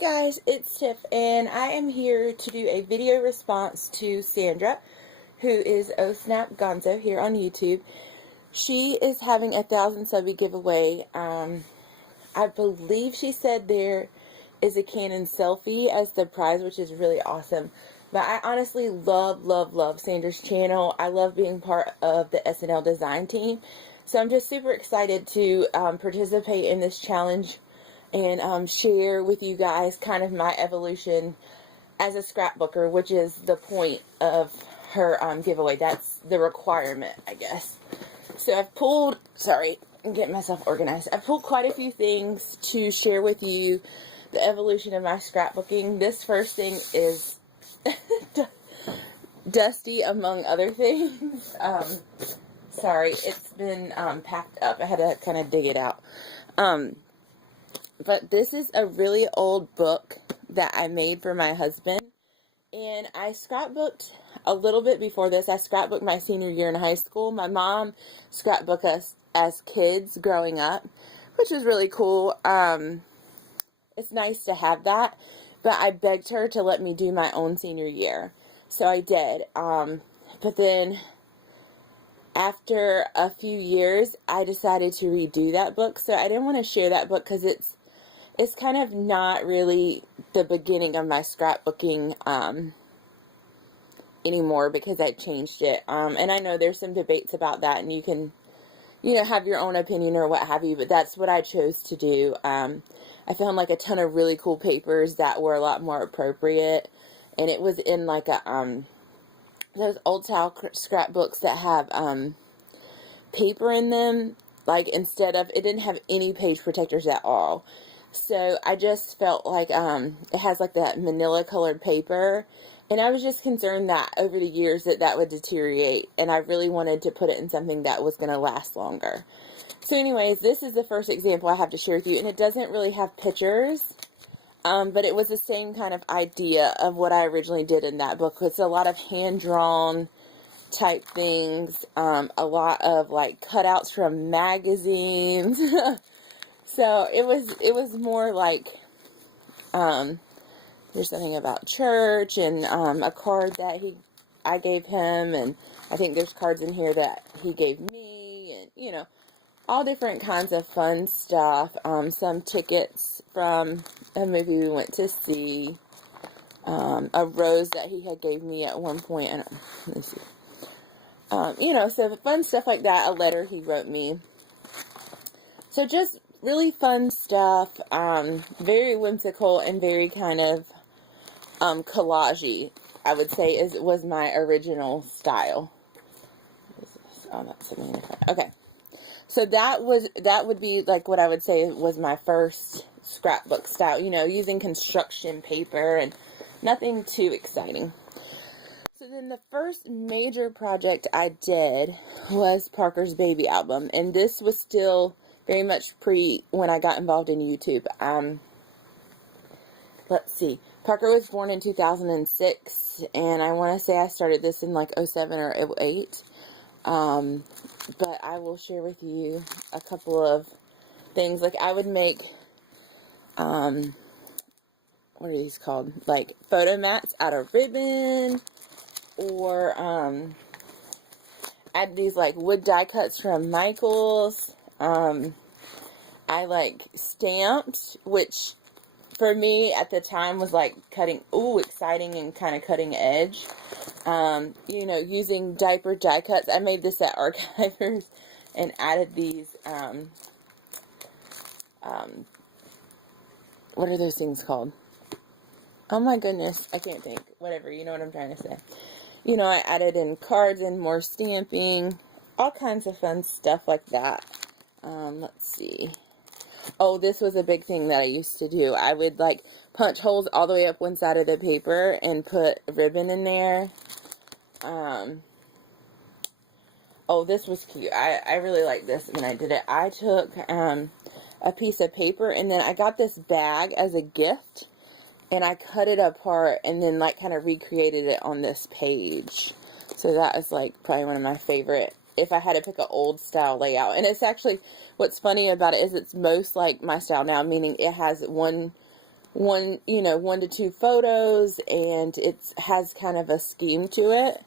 Guys, it's Tiff, and I am here to do a video response to Sandra, who is ohsnapgonzo here on YouTube. She is having a 1,000 subbie giveaway. I believe she said there is a Canon selfie as the prize, which is really awesome. But I honestly love Sandra's channel. I love being part of the SNL design team. So I'm just super excited to participate in this challenge and share with you guys kind of my evolution as a scrapbooker, which is the point of her giveaway. That's the requirement, I guess. So I've pulled, sorry, I'm getting myself organized. I've pulled quite a few things to share with you the evolution of my scrapbooking. This first thing is dusty, among other things. Sorry, it's been packed up. I had to kind of dig it out. But this is a really old book that I made for my husband. And I scrapbooked a little bit before this. I scrapbooked my senior year in high school. My mom scrapbooked us as kids growing up, which was really cool. It's nice to have that. But I begged her to let me do my own senior year. So I did. But then after a few years, I decided to redo that book. So I didn't want to share that book because it's kind of not really the beginning of my scrapbooking anymore, because I changed it. And I know there's some debates about that, and you can, have your own opinion or what have you, but that's what I chose to do. I found like a ton of really cool papers that were a lot more appropriate, and it was in like a, those old style scrapbooks that have paper in them, like instead of, it didn't have any page protectors at all. So I just felt like it has like that manila colored paper, and I was just concerned that over the years that would deteriorate, and I really wanted to put it in something that was going to last longer. So anyways, this is the first example I have to share with you, and it doesn't really have pictures, but it was the same kind of idea of what I originally did in that book. It's a lot of hand-drawn type things, a lot of like cutouts from magazines. So it was more like, there's something about church, and a card that I gave him, and I think there's cards in here that he gave me, and all different kinds of fun stuff. Some tickets from a movie we went to see, a rose that he had gave me at one point. Let me see. So fun stuff like that. A letter he wrote me. So just really fun stuff, very whimsical and very kind of collage-y, I would say, was my original style. Oh, that's something. Okay, so that would be like what I would say was my first scrapbook style. Using construction paper and nothing too exciting. So then the first major project I did was Parker's baby album, and this was still very much when I got involved in YouTube. Let's see. Parker was born in 2006, and I want to say I started this in like 07 or 08. But I will share with you a couple of things. Like I would make, what are these called? Like photo mats out of ribbon, or add these like wood die cuts from Michael's. I like stamped, which for me at the time was like exciting and kind of cutting edge. Using diaper die cuts. I made this at Archivers and added these, what are those things called? Oh my goodness, I can't think. Whatever, you know what I'm trying to say. I added in cards and more stamping, all kinds of fun stuff like that. Let's see. Oh, this was a big thing that I used to do. I would like punch holes all the way up one side of the paper and put ribbon in there. Oh, this was cute. I really liked this when I did it. I took a piece of paper, and then I got this bag as a gift, and I cut it apart and then like kind of recreated it on this page. So that is like probably one of my favorite, if I had to pick an old style layout. And it's actually, what's funny about it is it's most like my style now, meaning it has one one to two photos, and it has kind of a scheme to it,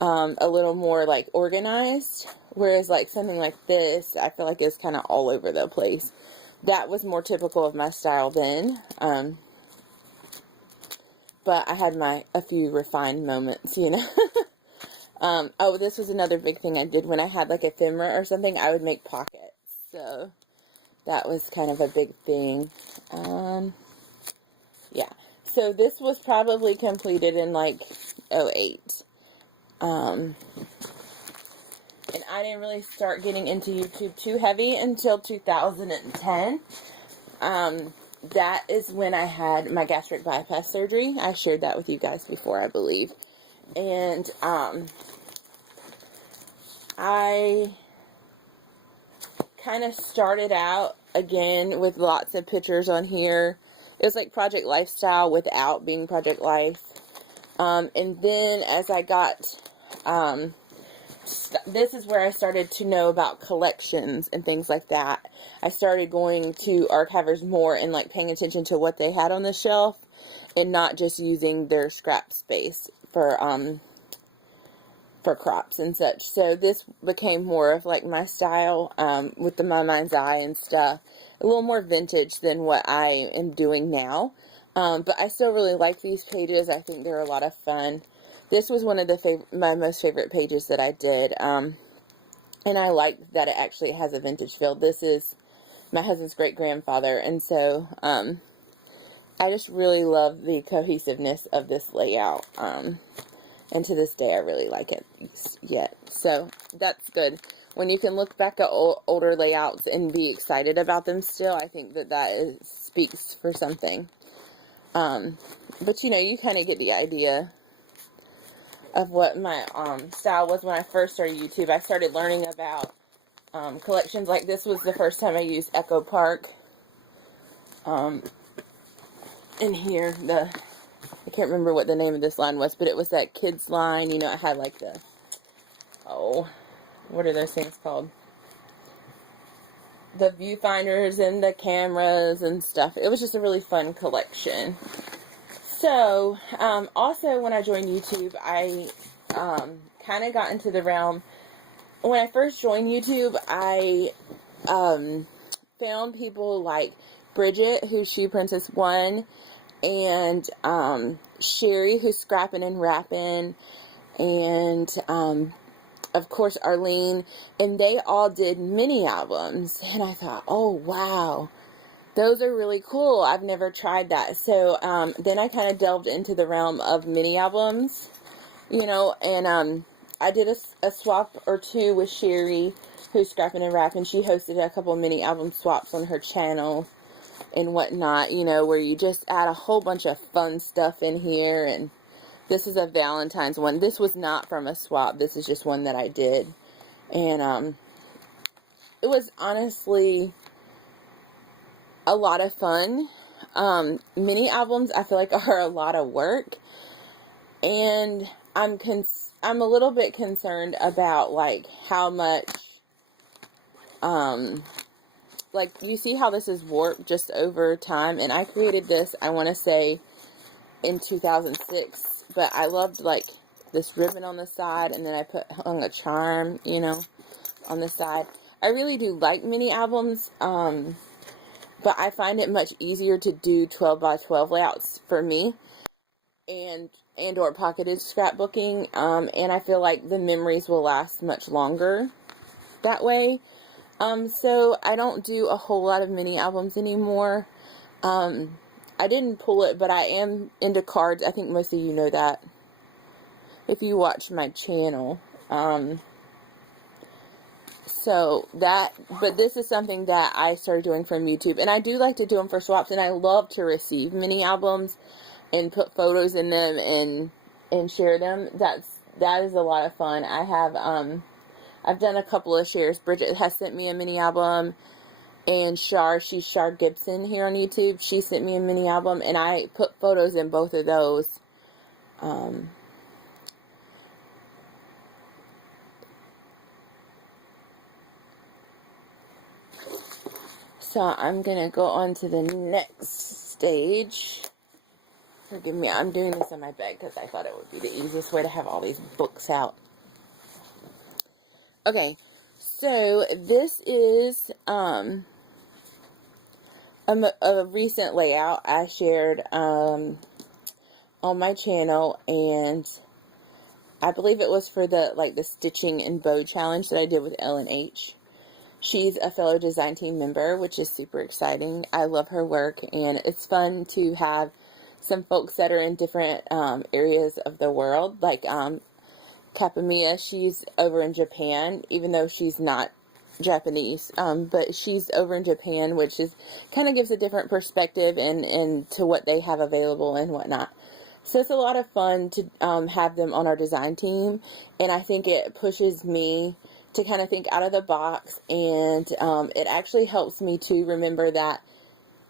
a little more like organized, whereas like something like this, I feel like it's kind of all over the place. That was more typical of my style then, but I had a few refined moments, you know. Oh, this was another big thing I did when I had like ephemera or something. I would make pockets, so that was kind of a big thing. Yeah, so this was probably completed in like '08. And I didn't really start getting into YouTube too heavy until 2010. That is when I had my gastric bypass surgery. I shared that with you guys before, I believe. And I kind of started out again with lots of pictures on here. It was like Project Lifestyle without being Project Life. And then as I got, this is where I started to know about collections and things like that. I started going to archivers more and like paying attention to what they had on the shelf and not just using their scrap space for crops and such. So this became more of like my style, with the My Mind's Eye and stuff. A little more vintage than what I am doing now. But I still really like these pages. I think they're a lot of fun. This was one of my most favorite pages that I did. And I like that it actually has a vintage feel. This is my husband's great-grandfather. And so, I just really love the cohesiveness of this layout. And to this day, I really like it yet. So, that's good. When you can look back at older layouts and be excited about them still, I think that speaks for something. But you know, you kind of get the idea of what my style was when I first started YouTube. I started learning about collections. Like this was the first time I used Echo Park. In here, I can't remember what the name of this line was, but it was that kids line. You know, it had like what are those things called? The viewfinders and the cameras and stuff. It was just a really fun collection. So, also when I joined YouTube, I kind of got into the realm. When I first joined YouTube, I found people like Bridget, who's Shoe Princess 1, and Sherry, who's Scrappin' and Rappin', and of course Arlene, and they all did mini albums, and I thought, oh wow, those are really cool. I've never tried that. So then I kind of delved into the realm of mini albums, you know, and I did a swap or two with Sherry, who's Scrappin' and Rappin'. She hosted a couple mini album swaps on her channel and whatnot, you know, where you just add a whole bunch of fun stuff in here. And this is a Valentine's one. This was not from a swap. This is just one that I did. And it was honestly a lot of fun. Mini albums, I feel like, are a lot of work. And I'm a little bit concerned about, like, how much, like, you see how this is warped just over time, and I created this, I want to say, in 2006, but I loved, like, this ribbon on the side, and then I hung a charm, you know, on the side. I really do like mini albums, but I find it much easier to do 12 by 12 layouts for me, and or pocketed scrapbooking, and I feel like the memories will last much longer that way. So I don't do a whole lot of mini albums anymore. I didn't pull it, but I am into cards. I think most of you know that if you watch my channel. But this is something that I started doing from YouTube, and I do like to do them for swaps, and I love to receive mini albums and put photos in them and share them. That is a lot of fun. I have, I've done a couple of shares. Bridget has sent me a mini album, and she's Shar Gibson here on YouTube. She sent me a mini album, and I put photos in both of those. So I'm going to go on to the next stage. Forgive me, I'm doing this on my bed because I thought it would be the easiest way to have all these books out. Okay, so this is a recent layout I shared on my channel, and I believe it was for the stitching and bow challenge that I did with Ellen H. She's a fellow design team member, which is super exciting. I love her work, and it's fun to have some folks that are in different areas of the world, like Kapamiya. She's over in Japan, even though she's not Japanese, but she's over in Japan, which is kind of gives a different perspective and to what they have available and whatnot. So it's a lot of fun to have them on our design team, and I think it pushes me to kind of think out of the box, and it actually helps me to remember that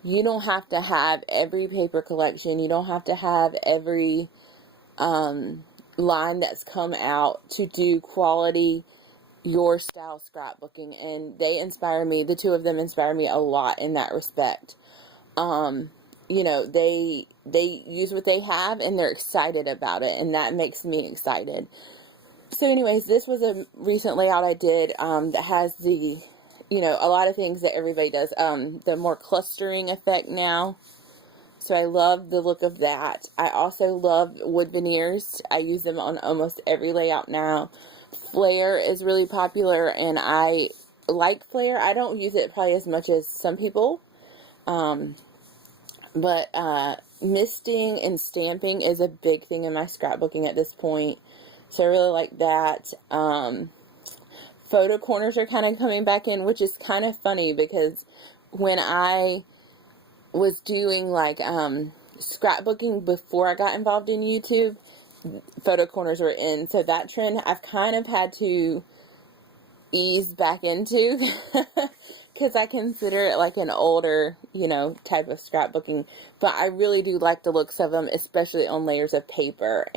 you don't have to have every paper collection, you don't have to have every line that's come out to do quality your style scrapbooking, and they inspire me. The two of them inspire me a lot in that respect. You know, they use what they have and they're excited about it, and that makes me excited. So anyways, this was a recent layout I did that has the, you know, a lot of things that everybody does, the more clustering effect now. So I love the look of that. I also love wood veneers. I use them on almost every layout now. Flare is really popular, and I like flare. I don't use it probably as much as some people. But misting and stamping is a big thing in my scrapbooking at this point. So I really like that. Photo corners are kind of coming back in, which is kind of funny because when I was doing like scrapbooking before I got involved in YouTube, photo corners were in. So that trend I've kind of had to ease back into because I consider it like an older, you know, type of scrapbooking. But I really do like the looks of them, especially on layers of paper.